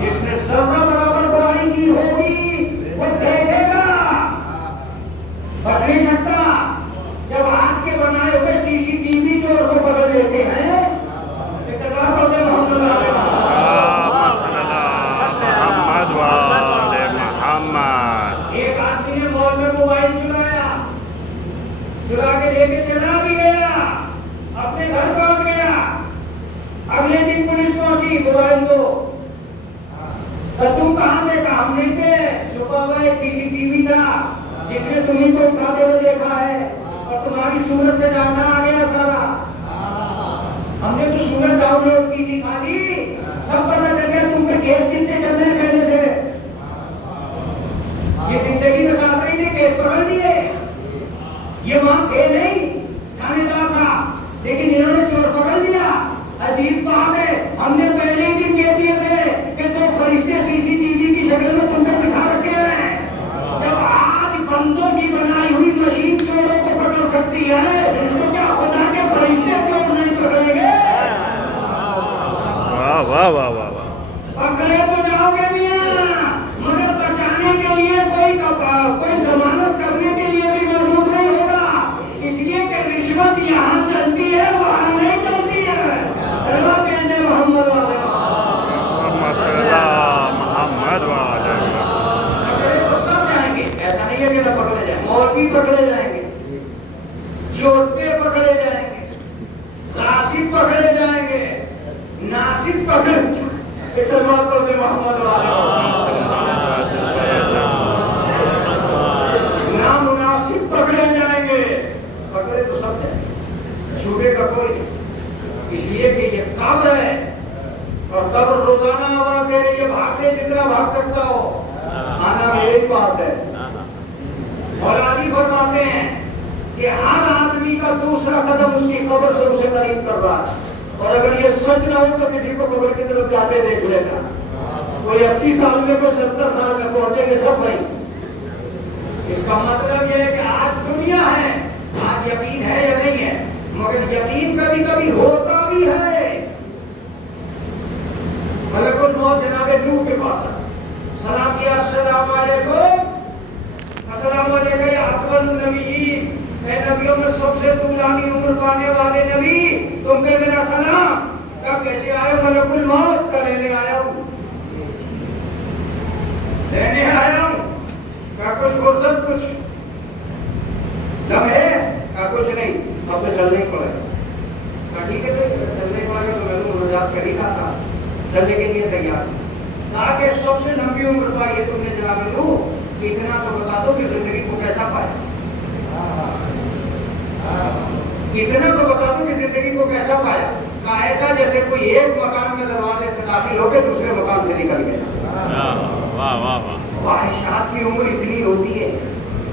جس نے ذرہ برابر برائی کی ہوگی وہ دیکھے گا، بس نہیں سکتا۔ جب آج کے بنائے ہوئے سی سی ٹی وی چور کو پکڑ لیتے ہیں، ایک آدمی نے مال میں موبائل چرا کے لے کے چلا بھی گیا، اپنے گھر پہنچ گیا۔ اگلے دن پولیس پہنچی، موبائل دو، تم کہاں دیکھا؟ ہم نہیں تھے، چھپا ہوا سی سی ٹی وی تھا جس نے تمہیں کو اٹھاتے ہوئے دیکھا ہے، اور تمہاری صورت سے ڈاٹا آ گیا سارا۔ ہم نے تو صورت ڈاؤن لوڈ کی تھی، خالی سب پتہ چل گیا تم پہ کیس کتنے چل رہے ہیں پہلے سے۔ یہ زندگی میں ساتھ نہیں تھے، کیس پکڑ لیے، یہ وہاں تھے نہیں تھانے دار صاحب، لیکن انہوں نے چور پکڑ لیا۔ عجیب بات ہے، ہم نے پہلے ہی دن کہہ دیے تھے کہ دو فرشتے سی سی ٹی وی کی شکل میں تم پہ بٹھا رکھے ہیں۔ جب آج بندوں کی بنائی ہوئی مشین چوروں کو پکڑ سکتی ہے تو کیا خدا کے فرشتے چور نہیں پکڑیں گے؟ واہ واہ واہ واہ، پکڑے تو جاؤ گے میاں، مگر بچانے کے لیے کوئی ضمانت کرنے کے لیے بھی موجود نہیں ہوگا، اس لیے کہ رشوت یہاں چلتی ہے وہاں نہیں چلتی ہے۔ سلام کہتے محمد والے محمد والے، پکڑے تو سب جائیں گے، ایسا نہیں ہے کہ نہ پکڑے جائیں، مولوی پکڑے جائیں گے، چوٹے پکڑے جائیں گے، غاصب پکڑے جائیں گے، ناصب پکڑے جائیں گے۔ سلام کہتے محمد والے، نامناسب پکڑے جائیں گے، پکڑے تو سب جائیں گے، چھوٹے کا کوئی، اس لیے کہ یہ قبر ہے، اور قبر روزانہ آواز دے رہی ہے، بھاگ لے جتنا بھاگ سکتا ہو، آنا میرے پاس ہے۔ اور علی فرماتے ہیں کہ ہر آدمی کا دوسرا قدم اس کی قبر سے اسے قریب کر رہا ہے، اور اگر یہ سچ نہ ہو تو کسی کو قبر کی طرف جاتے دیکھ لینا، کوئی 80 سال میں کوئی 70 سال میں پہنچے گے سب نہیں۔ اس کا مطلب یہ ہے کہ آج دنیا ہے، آج یقین ہے یا نہیں ہے، مگر یقین کبھی کبھی ہوتا بھی ہے۔ ملک الموت جناب نوح کے پاس سلام کیا، السلام علیکم، السلام علیکم یا افضل النبیین، اے نبیوں میں سب سے طولانی عمر پانے والے نبی، تم پہ میرا سلام۔ کب کیسے آئے؟ ملک الموت کا لینے آیا ہوں، لینے آیا ہوں۔ کیا کچھ فرصت کچھ دم ہے؟ کیا کچھ نہیں، اب تو چلنے کو ہے۔ کہا ٹھیک ہے، چلنے کو آگے تو میں نے مزاق کر ہی کہا تھا، چلنے کے لیے تیار۔ کہا کہ سب سے لمبی عمر پائی ہے تم نے جناب نوح، اتنا تو بتا دو کہ زندگی کو کیسا پایا، اتنا تو بتا دو کہ زندگی کو کیسا پایا۔ کہا ایسا جیسے کوئی ایک مکان میں دروازے سے داخل ہو کے دوسرے مکان سے نکل گیا۔ واہ واہ واہ، خواہشات کی عمر اتنی ہوتی ہے،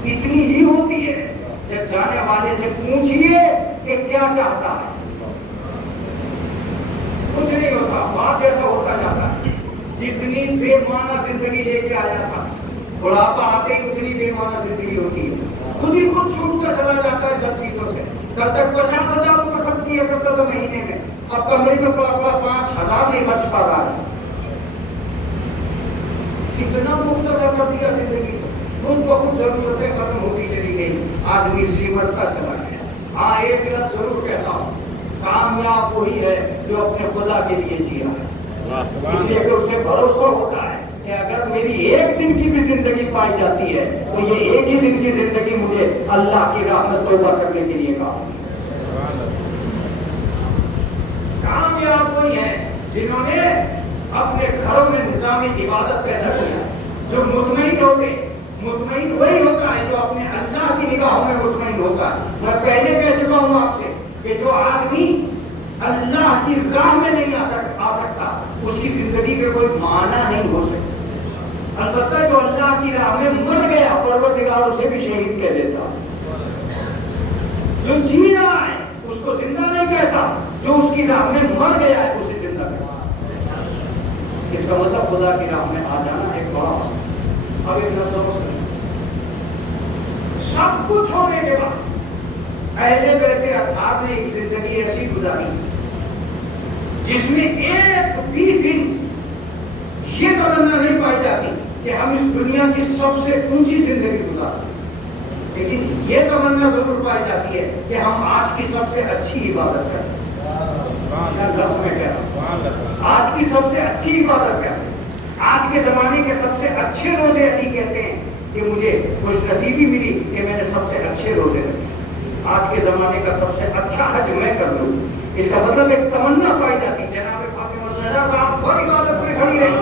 اتنی ہی ہوتی ہے، جب جانے والے سے پوچھئے کہ کیا چاہتا ہے، کچھ نہیں ہوتا، بات جیسا ہوتا جاتا ہے۔ جتنی بے معنی زندگی لے کے آیا تھا، بڑھاپا آتے ہی اتنی بے معنی زندگی ہوتی ہے، خود ہی خود چھوٹ کر چلا جاتا ہے سب چیزوں سے۔ کل تک 50,000 روپے خرچ کیا کرتا تھا مہینے میں، اب کمرے میں پڑا 5,000 نہیں بچ پا رہا ہے۔ کتنا مختصر کر دیا زندگی کو، خود کو خود ضرورتیں ختم ہوتی چلی گئی، آدمی سمٹتا چلا گیا۔ ہاں ایک لفظ ضرور کہتا ہوں، کامیاب وہی ہے جو اپنے خدا کے لیے جیا ہے، اس لیے کہ اسے بھروسہ ہوتا ہے کہ اگر میری ایک دن کی بھی زندگی پائی جاتی ہے تو یہ ایک ہی دن کی زندگی مجھے اللہ کی راہ میں توبہ کرنے کے لیے کہا۔ کامیاب وہی ہے جنہوں نے اپنے گھروں میں نظام عبادت پیدا کیا، جو مطمئن ہوتے، مطمئن وہی ہوتا ہے جو اپنے اللہ کی نگاہوں میں مطمئن ہوتا ہے۔ میں پہلے کہہ چکا ہوں آپ سے کہ جو آدمی اللہ کی راہ میں نہیں آ سکتا اس کی زندگی کے کوئی معنی نہیں ہو سکتا۔ البتہ جو اللہ کی راہ میں مر گیا، پروردگار اسے بھی شہید کہہ دیتا۔ جو جی رہا ہے اس کو زندہ نہیں کہتا، جو اس کی راہ میں مر گیا ہے اسے زندہ کہتا۔ اس کا مطلب خدا کی راہ میں آ جانا ایک بڑا مسئلہ۔ اب ایک لفظ سب کچھ ہونے کے بعد اہل بیت اطہار نے ایک زندگی ایسی گزاری جس میں ایک بھی دن کہ ہم اس دنیا کی سب سے اونچی زندگی گزاریں، لیکن یہ تمنا ضرور پائی جاتی ہے کہ ہم آج کی سب سے اچھی عبادت کریں۔ آج کی سب سے اچھی عبادت کریں۔ آج کے زمانے کے سب سے اچھے روزے علی کہتے ہیں کہ مجھے خوش نصیبی ملی کہ میں نے سب سے اچھے روزے رکھے۔ آج کے زمانے کا سب سے اچھا حج میں کر لوں، اس کا مطلب ایک تمنا پائی جاتی ہے۔ جناب فاطمہ زہرا صاحب بہت عبادت میں کھڑی رہی،